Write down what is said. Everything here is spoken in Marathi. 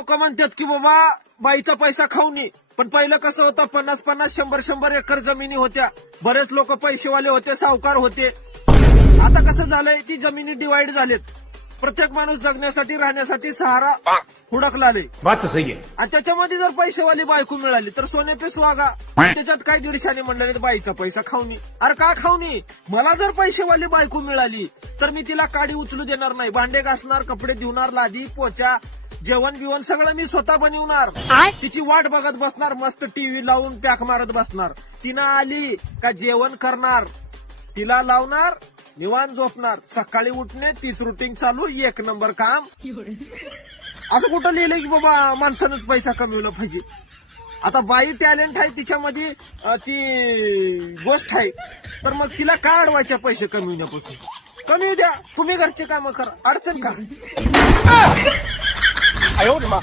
लोक म्हणतात की बाबा बाईचा पैसा खाऊ नये, पण पहिलं कसं होतं 50-50, 100-100 एकर जमिनी होत्या. बरेच लोक पैसेवाले होते, सावकार होते. आता कसं झालंय ती जमिनी डिवाइड झालेत. प्रत्येक माणूस जगण्यासाठी राहण्यासाठी सहारा हुडकलाले. बात सही आहे. आणि त्याच्यामध्ये जर पैसेवाली बायको मिळाली तर सोने पे सुहागा. त्याच्यात काय दीडशाने म्हणलं बाईचा पैसा खाऊनी. अरे का खाऊनी? मला जर पैसेवाली बायको मिळाली तर मी तिला काडी उचलू देणार नाही. भांडे घासणार, कपडे धुणार, लादी पोचा, जेवण बिवण सगळं मी स्वतः बनवणार. तिची वाट बघत बसणार, मस्त टीव्ही लावून पॅक मारत बसणार. तिनं आली का जेवण करणार, तिला लावणार, निवांत झोपणार. सकाळी उठणे, तीच रुटीन चालू, 1 नंबर काम. असं कुठं लिहिलंय की बाबा माणसानंच पैसा कमवला पाहिजे? आता बाई टॅलेंट आहे तिच्यामध्ये, ती गोष्ट आहे, तर मग तिला काय अडवायच्या पैसे कमविण्यापासून? कमी द्या, तुम्ही घरचे कामं करा, अडचण का? 哎呦我的妈！